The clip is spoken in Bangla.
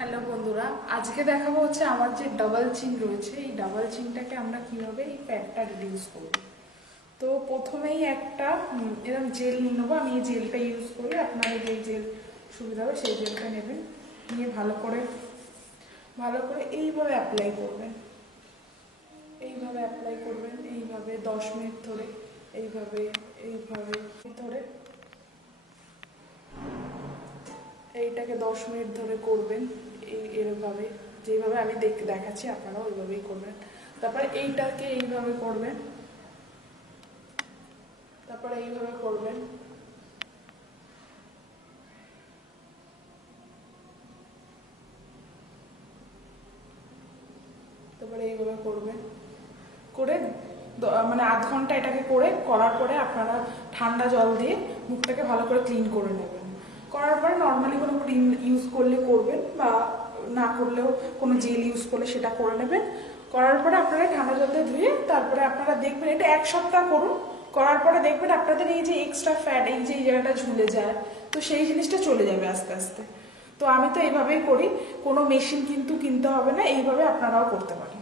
হ্যালো বন্ধুরা, আজকে দেখাবো হচ্ছে আমার যে ডাবল চিন রয়েছে, এই ডাবল চিনটাকে আমরা কিভাবে এই ফ্যাটটা রিডিউস করব। তো প্রথমেই একটা এরকম জেল নিয়ে নেবো। আমি এই জেলটা ইউজ করি, আপনাদের যেই জেল সুবিধা হবে সেই জেলটা নেবেন। নিয়ে ভালো করে এইভাবে অ্যাপ্লাই করবেন। এইভাবে অ্যাপ্লাই করবেন, এইভাবে 10 মিনিট ধরে, এইভাবে এইভাবে ধরে এইটাকে 10 মিনিট ধরে করবেন। এরভাবে যেভাবে আমি দেখাচ্ছি আপনারাও ওইভাবেই করবেন। তারপরে এইটাকে এইভাবে করবেন, তারপরে এইভাবে করবেন, তারপরে এইভাবে করবেন করে মানে আধ ঘন্টা এটাকে করার পরে আপনারা ঠান্ডা জল দিয়ে মুখটাকে ভালো করে ক্লিন করে নেবেন। করার পরে নর্মালি কোনো ক্রিম ইউজ করলে করবেন, বা না করলেও কোনো জেল ইউজ করলে সেটা করে নেবেন। করার পরে আপনারা ঠান্ডা জল দিয়ে ধুয়ে তারপরে আপনারা দেখবেন, এটা 1 সপ্তাহ করুন। করার পরে দেখবেন আপনাদের এই যে এক্সট্রা ফ্যাট, এই যে এই জায়গাটা ঝুলে যায়, তো সেই জিনিসটা চলে যাবে আস্তে আস্তে। তো আমি তো এইভাবেই করি, কোনো মেশিন কিন্তু কিনতে হবে না, এইভাবে আপনারাও করতে পারেন।